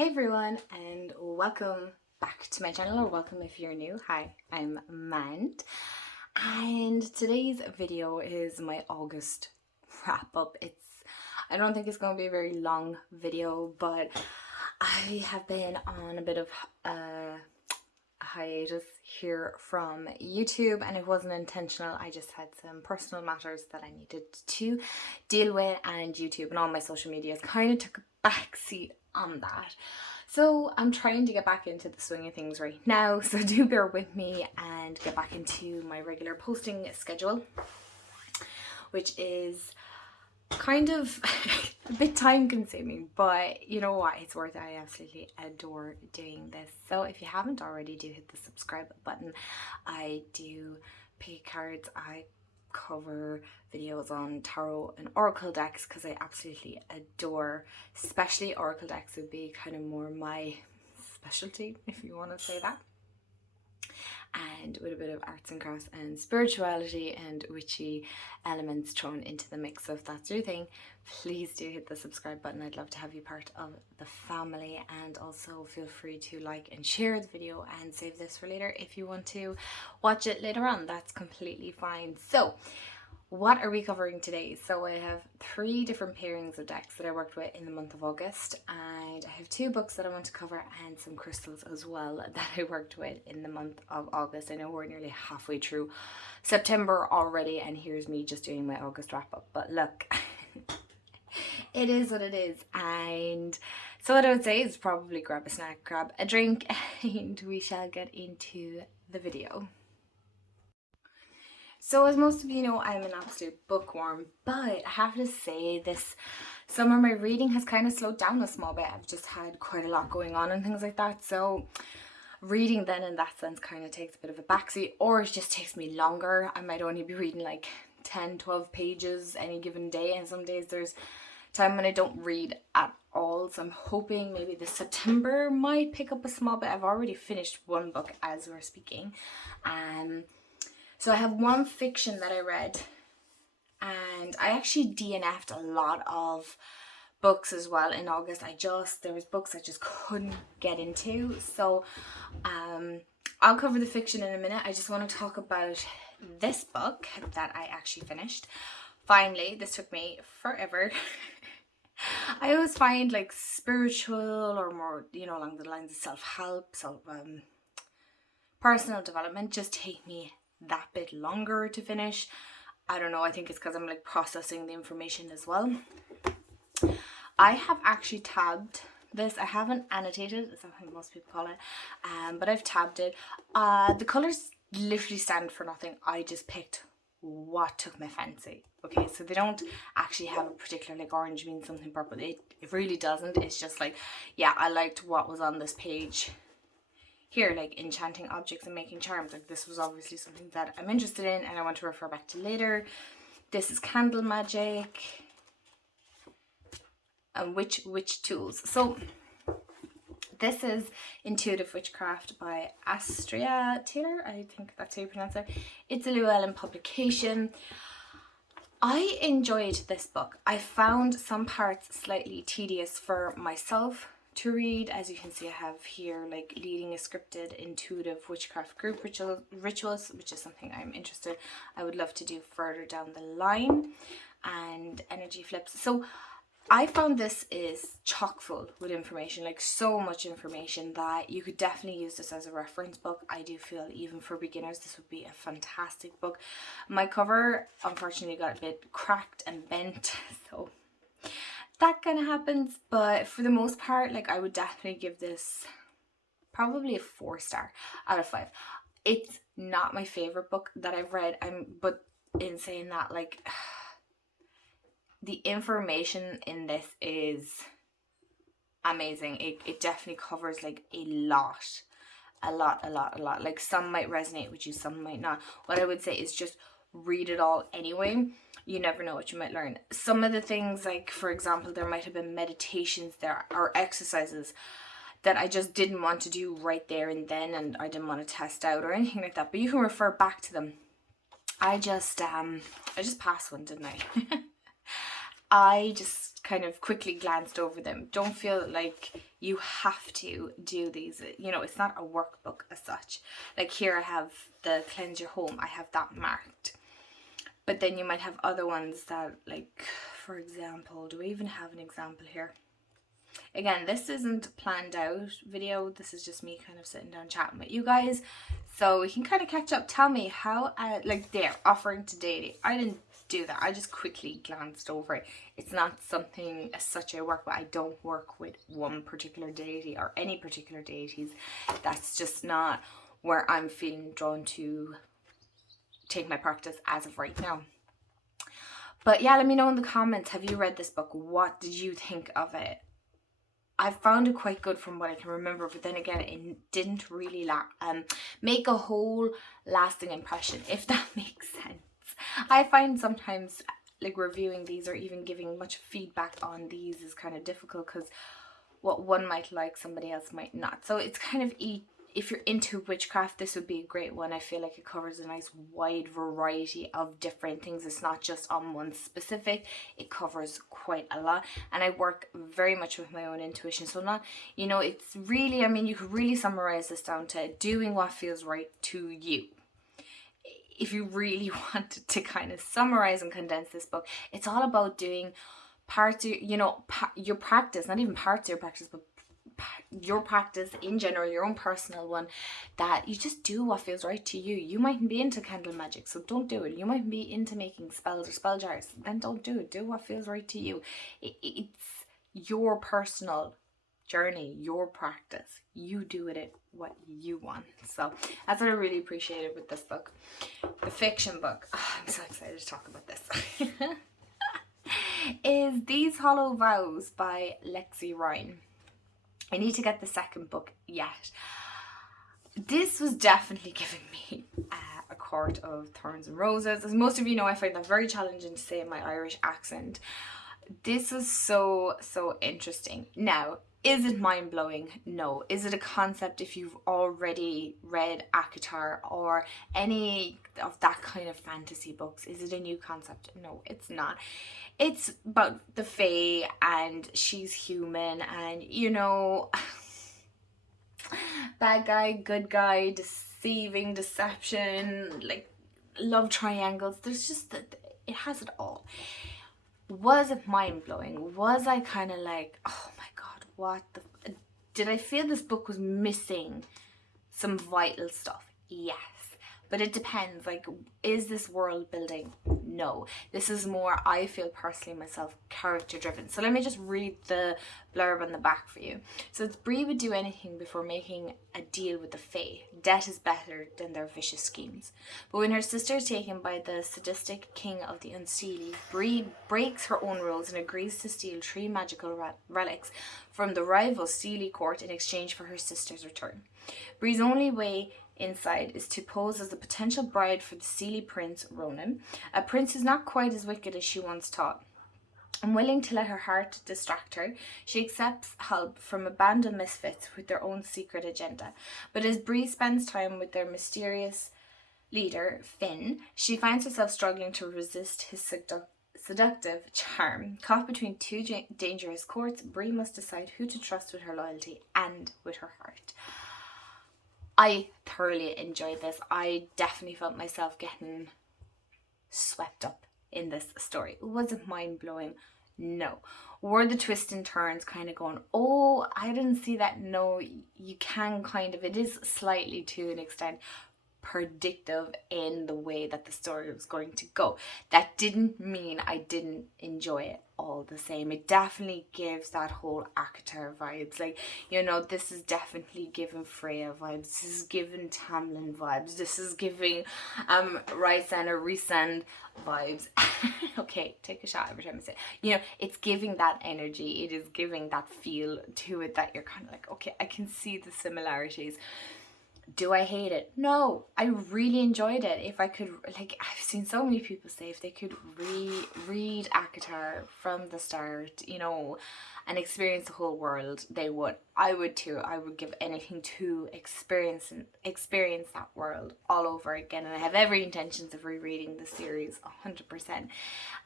Hey everyone, and welcome back to my channel, or welcome if you're new. Hi, I'm Mand, and today's video is my August wrap up. I don't think it's going to be a very long video, but I have been on a bit of a hiatus here from YouTube, and it wasn't intentional. I just had some personal matters that I needed to deal with, and YouTube and all my social medias kind of took a backseat on that. So I'm trying to get back into the swing of things right now, so do bear with me and get back into my regular posting schedule, which is kind of a bit time consuming, but you know what, it's worth it. I absolutely adore doing this. So if you haven't already, do hit the subscribe button. I do pick cards, I cover videos on tarot and oracle decks because I absolutely adore, especially oracle decks would be kind of more my specialty, if you want to say that, and with a bit of arts and crafts and spirituality and witchy elements thrown into the mix. So if that's your thing, please do hit the subscribe button. I'd love to have you part of the family, and also feel free to like and share the video and save this for later. If you want to watch it later on, that's completely fine. So what are we covering today? So I have 3 different pairings of decks that I worked with in the month of August, and I have 2 books that I want to cover and some crystals as well that I worked with in the month of August. I know we're nearly halfway through September already, and here's me just doing my August wrap up, but look, it is what it is. And so what I would say is probably grab a snack, grab a drink, and we shall get into the video. So as most of you know, I'm an absolute bookworm, but I have to say this summer my reading has kind of slowed down a small bit. I've just had quite a lot going on and things like that, so reading then in that sense kind of takes a bit of a backseat, or it just takes me longer. I might only be reading like 10-12 pages any given day, and some days there's time when I don't read at all. So I'm hoping maybe this September might pick up a small bit. I've already finished 1 book as we're speaking, so I have 1 fiction that I read, and I actually DNF'd a lot of books as well in August. There was books I just couldn't get into. So I'll cover the fiction in a minute. I just want to talk about this book that I actually finished. Finally, this took me forever. I always find like spiritual or more, along the lines of self-help, personal development just take me that bit longer to finish. I don't know, I think it's because I'm like processing the information as well. I have actually tabbed this. I haven't annotated, as I think most people call it, but I've tabbed it. The colours literally stand for nothing. I just picked what took my fancy. Okay, so they don't actually have a particular like orange means something purple. It really doesn't. It's just like, yeah, I liked what was on this page here, like enchanting objects and making charms. Like this was obviously something that I'm interested in and I want to refer back to later. This is candle magic and witch tools. So this is Intuitive Witchcraft by Astria Taylor. I think that's how you pronounce it. It's a Llewellyn publication. I enjoyed this book. I found some parts slightly tedious for myself to read. As you can see, I have here like leading a scripted intuitive witchcraft group rituals, which is something I'm interested. I would love to do further down the line, and energy flips. So I found this is chock full with information, like so much information that you could definitely use this as a reference book. I do feel even for beginners this would be a fantastic book. My cover unfortunately got a bit cracked and bent, so that kind of happens, but for the most part, like I would definitely give this probably a 4-star out of 5. It's not my favorite book that I've read, but in saying that, like the information in this is amazing. It definitely covers like a lot. Like some might resonate with you, some might not. What I would say is just read it all anyway. You never know what you might learn. Some of the things, like for example, there might have been meditations there or exercises that I just didn't want to do right there and then, and I didn't want to test out or anything like that, but you can refer back to them. I just passed one, didn't I? I just kind of quickly glanced over them. Don't feel like you have to do these. You know, it's not a workbook as such. Like here I have the Cleanse Your Home. I have that marked. But then you might have other ones that, like, for example, do we even have an example here? Again, this isn't planned out video. This is just me kind of sitting down chatting with you guys. So we can kind of catch up. Tell me how, like they're offering to dating. I didn't do that. I just quickly glanced over it. It's not something as such I work with. I don't work with one particular deity or any particular deities. That's just not where I'm feeling drawn to take my practice as of right now. But yeah, let me know in the comments, have you read this book? What did you think of it? I found it quite good from what I can remember, but then again, it didn't really make a whole lasting impression, if that makes sense. I find sometimes like reviewing these or even giving much feedback on these is kind of difficult because what one might like, somebody else might not. So it's kind of if you're into witchcraft, this would be a great one. I feel like it covers a nice wide variety of different things. It's not just on one specific. It covers quite a lot. And I work very much with my own intuition. So not, you know, it's really, I mean, you could really summarize this down to doing what feels right to you. If you really wanted to kind of summarize and condense this book, it's all about doing parts of, you know, your practice, not even parts of your practice, but your practice in general, your own personal one, that you just do what feels right to you. You mightn't be into candle magic, so don't do it. You mightn't be into making spells or spell jars, then don't do it. Do what feels right to you. It's your personal journey, your practice. You do it what you want. So that's what I really appreciated with this book. The fiction book, I'm so excited to talk about this, is These Hollow Vows by Lexi Ryan. I need to get the second book yet. This was definitely giving me a Court of Thorns and Roses. As most of you know, I find that very challenging to say in my Irish accent. This was so interesting. Now, is it mind-blowing? No. Is it a concept if you've already read ACOTAR or any of that kind of fantasy books? Is it a new concept? No, it's not. It's about the Fae and she's human and, you know, bad guy, good guy, deceiving, deception, like love triangles. There's just, it has it all. Was it mind-blowing? Was I kind of like, oh my god, what the... Did I feel this book was missing some vital stuff? Yes. But it depends, like, is this world building? No. This is more, I feel personally myself, character driven. So let me just read the blurb on the back for you. So it's Bree would do anything before making a deal with the Fae. Debt is better than their vicious schemes. But when her sister is taken by the sadistic king of the Unseelie, Bree breaks her own rules and agrees to steal 3 magical relics from the rival Seelie court in exchange for her sister's return. Bree's only way inside is to pose as the potential bride for the Seelie prince Ronan, a prince who's not quite as wicked as she once thought. Unwilling to let her heart distract her, she accepts help from a band of misfits with their own secret agenda. But as Bree spends time with their mysterious leader, Finn, she finds herself struggling to resist his seductive charm. Caught between 2 dangerous courts, Bree must decide who to trust with her loyalty and with her heart. I thoroughly enjoyed this. I definitely felt myself getting swept up in this story. Was it mind-blowing? No. Were the twists and turns kind of going, oh, I didn't see that? No, you can kind of, it is slightly to an extent predictive in the way that the story was going to go. That didn't mean I didn't enjoy it all the same. It definitely gives that whole ACOTAR vibes. Like, you know, this is definitely giving Freya vibes. This is giving Tamlin vibes. This is giving Rhysand or Rhysand vibes. Okay, take a shot every time I say it. You know, it's giving that energy. It is giving that feel to it that you're kind of like, okay, I can see the similarities. Do I hate it? No, I really enjoyed it. If I could, like, I've seen so many people say if they could read ACOTAR from the start, you know, and experience the whole world, they would. I would too. I would give anything to experience that world all over again. And I have every intentions of rereading the series 100%.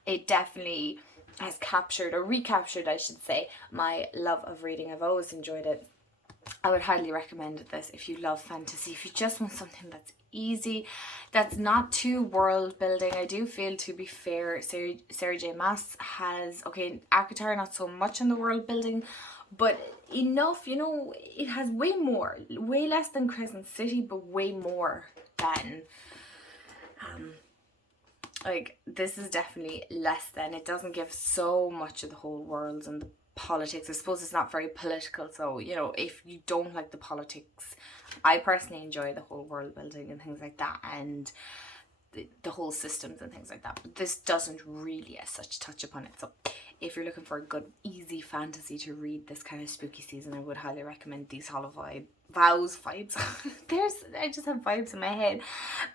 It definitely has captured, or recaptured I should say, my love of reading. I've always enjoyed it. I would highly recommend this if you love fantasy, if you just want something that's easy, that's not too world building. I do feel, to be fair, Sarah J Maas has, okay, ACOTAR not so much in the world building, but enough, you know. It has way more, way less than Crescent City, but way more than like, this is definitely less than. It doesn't give so much of the whole world and the politics. I suppose it's not very political, so, you know, if you don't like the politics, I personally enjoy the whole world building and things like that, and the whole systems and things like that, but this doesn't really as such touch upon it. So if you're looking for a good easy fantasy to read this kind of spooky season, I would highly recommend these Hollow vibes. I just have vibes in my head.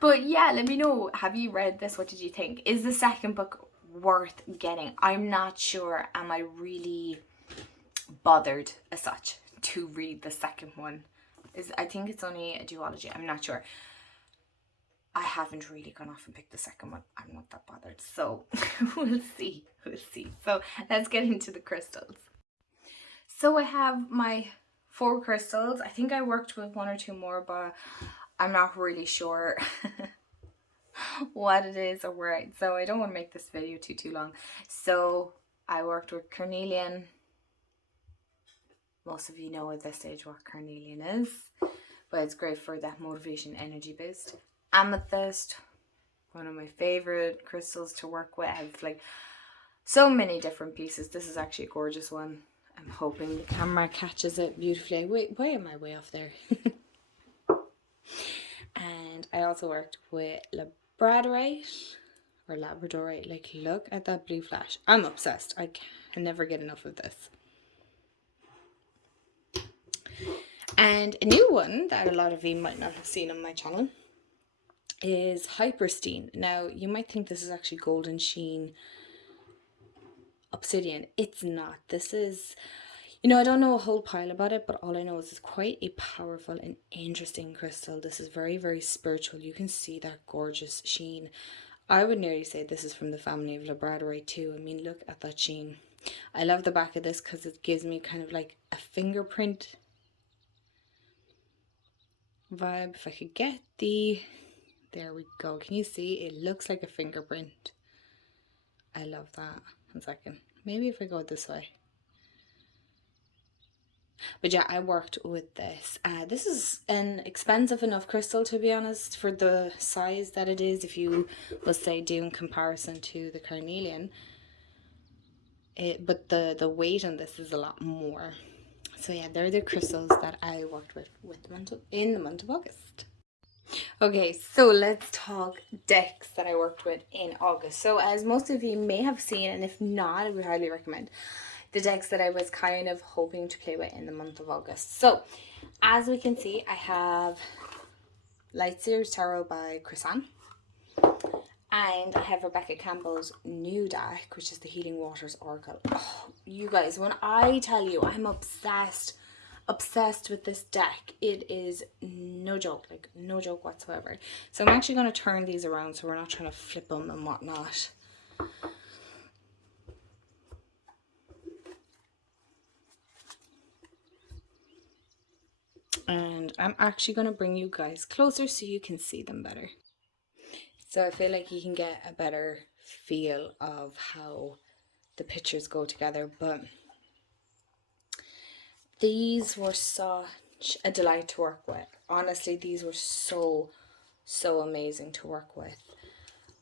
But yeah, let me know, have you read this? What did you think? Is the second book worth getting? I'm not sure. Am I really bothered as such to read the second one? I think it's only a duology, I'm not sure. I haven't really gone off and picked the second one. I'm not that bothered. So we'll see. So let's get into the crystals. So I have my 4 crystals. I think I worked with 1 or 2 more, but I'm not really sure what it is or where. So I don't want to make this video too long. So I worked with carnelian. Most of you know at this stage what carnelian is, but it's great for that motivation, energy boost. Amethyst, one of my favorite crystals to work with. I have like so many different pieces. This is actually a gorgeous one. I'm hoping the camera catches it beautifully. Wait, why am I way off there? And I also worked with labradorite or labradorite. Like, look at that blue flash. I'm obsessed. I can never get enough of this. And a new one that a lot of you might not have seen on my channel is Hyperstein. Now, you might think this is actually golden sheen obsidian. It's not. This is, you know, I don't know a whole pile about it, but all I know is it's quite a powerful and interesting crystal. This is very, very spiritual. You can see that gorgeous sheen. I would nearly say this is from the family of labradorite too. I mean, look at that sheen. I love the back of this because it gives me kind of like a fingerprint vibe. If I could get the... There we go. Can you see? It looks like a fingerprint. I love that. 1 second. Maybe if I go this way. But yeah, I worked with this. This is an expensive enough crystal, to be honest, for the size that it is. If you will say do in comparison to the carnelian, but the weight on this is a lot more. So yeah, they're the crystals that I worked with in the month of August. Okay, so let's talk decks that I worked with in August. So as most of you may have seen, and if not, I would highly recommend the decks that I was kind of hoping to play with in the month of August. So as we can see, I have Lightseer's Tarot by Chrisanne. And I have Rebecca Campbell's new deck, which is the Healing Waters Oracle. Oh, you guys, when I tell you I'm obsessed with this deck, it is no joke, like no joke whatsoever. So I'm actually going to turn these around so we're not trying to flip them and whatnot. And I'm actually going to bring you guys closer so you can see them better. So I feel like you can get a better feel of how the pictures go together. But these were such a delight to work with. Honestly, these were so amazing to work with.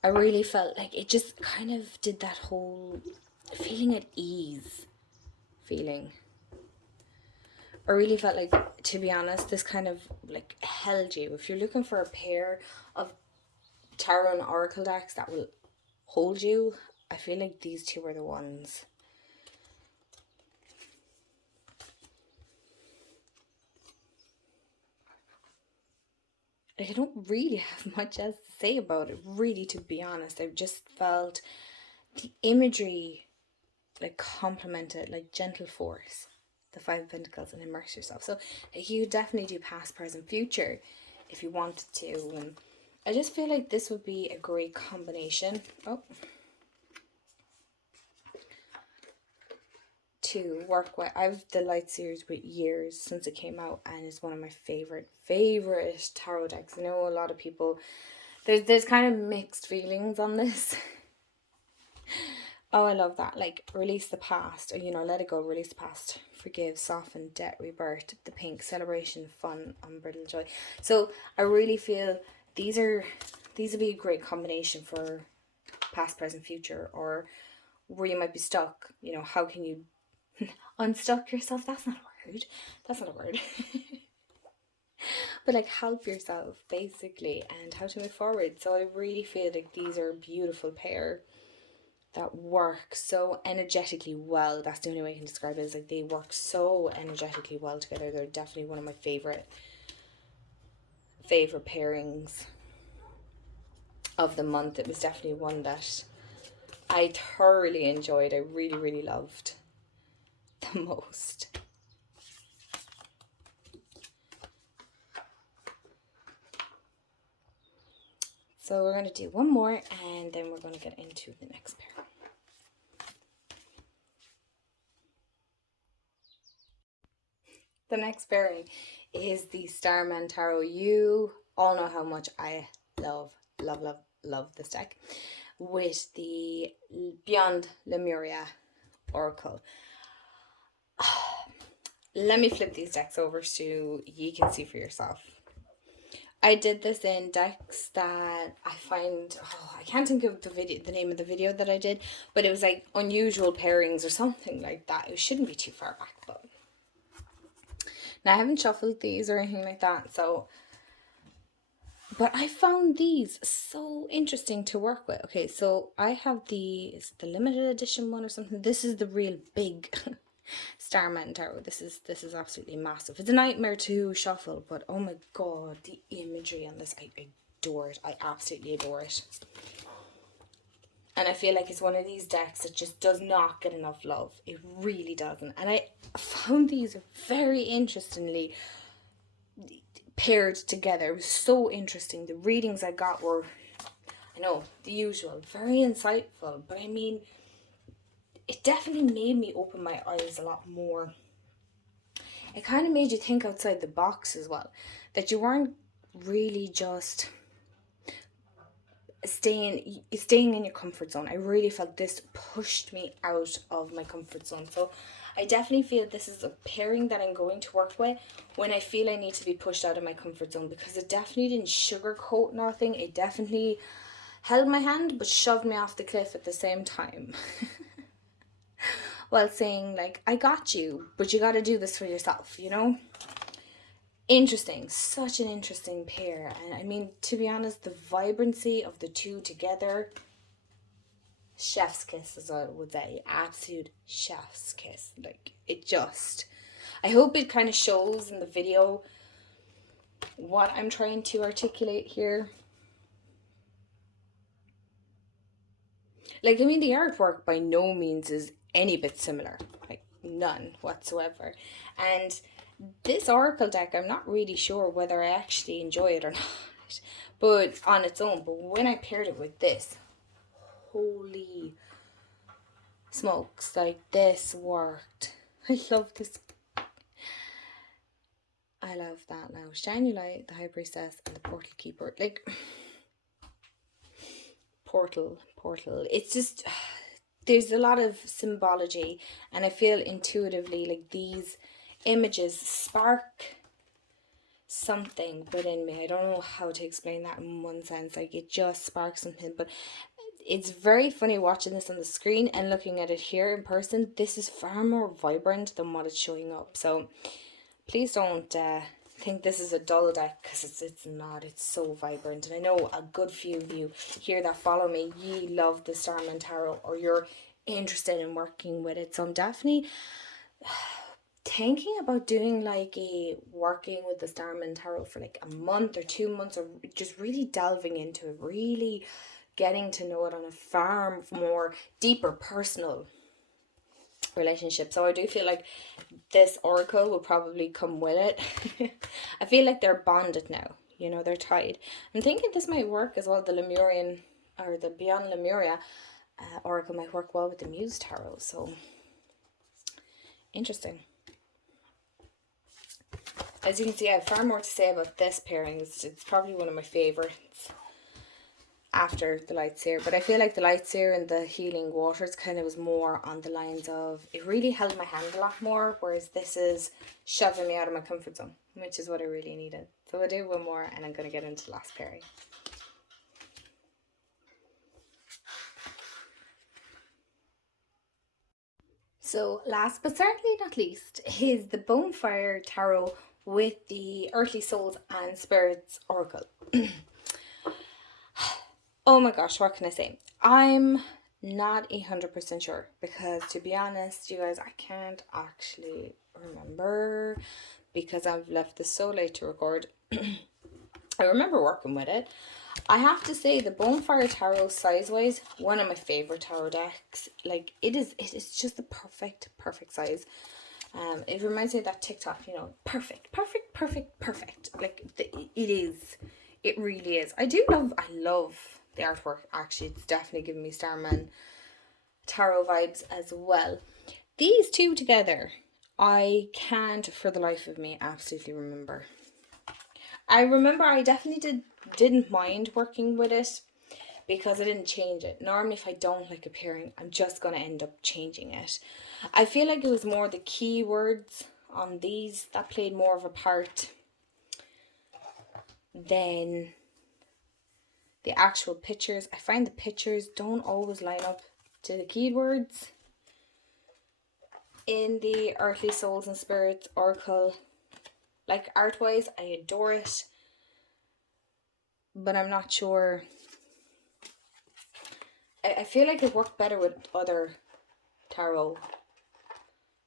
I really felt like it just kind of did that whole feeling at ease feeling. I really felt like, to be honest, this kind of like held you. If you're looking for a pair of tarot and oracle decks that will hold you, I feel like these two are the ones. I don't really have much else to say about it, really, to be honest. I just felt the imagery like complemented, like gentle force, the 5 of Pentacles, and immerse yourself. So like, you definitely do past, present, future if you wanted to. And I just feel like this would be a great combination. Oh, to work with. I've the Light series with years since it came out, and it's one of my favorite tarot decks. I know a lot of people, there's kind of mixed feelings on this. Oh, I love that. Like, release the past, or, you know, let it go, release the past, forgive, soften, debt, rebirth, the pink, celebration, fun, unbridled joy. So I really feel these would be a great combination for past, present, future, or where you might be stuck. You know, how can you unstuck yourself? That's not a word. That's not a word. But like, help yourself, basically, and how to move forward. So I really feel like these are a beautiful pair that work so energetically well. That's the only way I can describe it, is like they work so energetically well together. They're definitely one of my favorite pairings of the month. It was definitely one that I thoroughly enjoyed. I really, really loved the most. So we're going to do one more, and then we're going to get into the next pair. The next pairing is the Starman Tarot. You all know how much I love this deck, with the Beyond Lemuria Oracle. Let me flip these decks over so you can see for yourself. I did this in decks that I find, I can't think of the name of the video that I did, but it was like unusual pairings or something like that. It shouldn't be too far back, but now I haven't shuffled these or anything like that, so, but I found these so interesting to work with. Okay, so I have the limited edition one or something. This is the real big Starman Tarot. This is absolutely massive. It's a nightmare to shuffle, but oh my god, the imagery on this, I adore it. I absolutely adore it. And I feel like it's one of these decks that just does not get enough love. It really doesn't. And I found these very interestingly paired together. It was so interesting. The readings I got were, I know, the usual, very insightful, but I mean, it definitely made me open my eyes a lot more. It kind of made you think outside the box as well, that you weren't really just staying in your comfort zone. I really felt this pushed me out of my comfort zone. So I definitely feel this is a pairing that I'm going to work with when I feel I need to be pushed out of my comfort zone, because it definitely didn't sugarcoat nothing. It definitely held my hand but shoved me off the cliff at the same time. While saying, like, I got you, but you got to do this for yourself, you know? Interesting. Such an interesting pair. And I mean, to be honest, the vibrancy of the two together, chef's kiss, as I would say. Absolute chef's kiss. Like, it just, I hope it kind of shows in the video what I'm trying to articulate here. Like, I mean, the artwork by no means is any bit similar. Like, none whatsoever. And this Oracle deck, I'm not really sure whether I actually enjoy it or not, but on its own. But when I paired it with this, holy smokes, like, this worked. I love this. I love that. Now, Shiny Light, the High Priestess, and the Portal Keeper. Like, portal. It's just, there's a lot of symbology, and I feel intuitively like these images spark something within me. I don't know how to explain that in one sense. Like, it just sparks something. But it's very funny watching this on the screen and looking at it here in person. This is far more vibrant than what it's showing up. So please don't think this is a dull deck, because it's not. It's so vibrant. And I know a good few of you here that follow me, ye love the Starman Tarot, or you're interested in working with it. So I'm definitely thinking about doing like a working with the Starman Tarot for like a month or 2 months, or just really delving into it, really getting to know it on a far more deeper personal relationship. So I do feel like this Oracle will probably come with it. I feel like they're bonded now, you know, they're tied. I'm thinking this might work as well. The Lemurian, or the Beyond Lemuria Oracle might work well with the Muse Tarot. So Interesting. As you can see, I have far more to say about this pairing. It's probably one of my favourites after the light sear. But I feel like the light sear and the healing waters kind of was more on the lines of, it really held my hand a lot more, whereas this is shoving me out of my comfort zone, which is what I really needed. So I'll do one more and I'm going to get into the last pairing. So last but certainly not least is the Bonfire Tarot with the Earthly Souls and Spirits Oracle. Oh my gosh, what can I say? I'm not 100% sure because, to be honest, you guys, I can't actually remember because I've left this so late to record. I remember working with it. I have to say the Bonfire Tarot size-wise, one of my favourite tarot decks. Like, it is just the perfect size. It reminds me of that TikTok, you know, perfect. Like, it really is. I love the artwork, actually. It's definitely giving me Starman Tarot vibes as well. These two together, I can't for the life of me absolutely remember. I remember I definitely didn't mind working with it because I didn't change it. Normally if I don't like a pairing, I'm just going to end up changing it. I feel like it was more the keywords on these that played more of a part than the actual pictures. I find the pictures don't always line up to the keywords in the Earthly Souls and Spirits Oracle. Like, art-wise, I adore it, but I'm not sure. I feel like it worked better with other tarot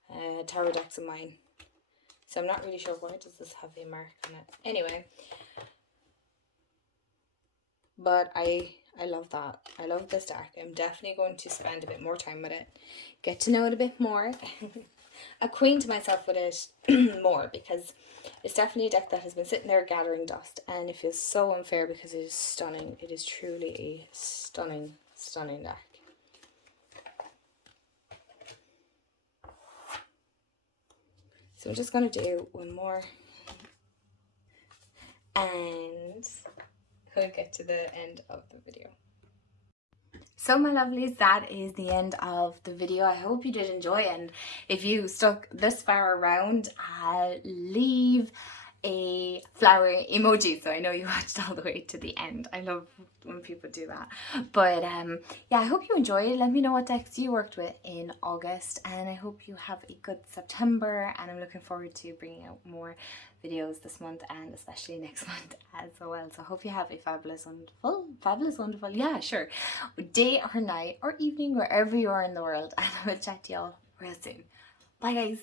decks of mine. So I'm not really sure. Why does this have a mark on it? Anyway. But I love that. I love this deck. I'm definitely going to spend a bit more time with it. Get to know it a bit more. Acquaint myself with it more, because it's definitely a deck that has been sitting there gathering dust, and it feels so unfair because it is stunning. It is truly a stunning deck. So I'm just going to do one more and we'll get to the end of the video. So my lovelies, that is the end of the video. I hope you did enjoy, and if you stuck this far around, leave a flower emoji so I know you watched all the way to the end. I love when people do that. But yeah, I hope you enjoyed. Let me know what decks you worked with in August, and I hope you have a good September, and I'm looking forward to bringing out more videos this month and especially next month as well. So I hope you have a fabulous, wonderful, yeah, sure, day or night or evening, wherever you are in the world, and I will chat to y'all real soon. Bye guys.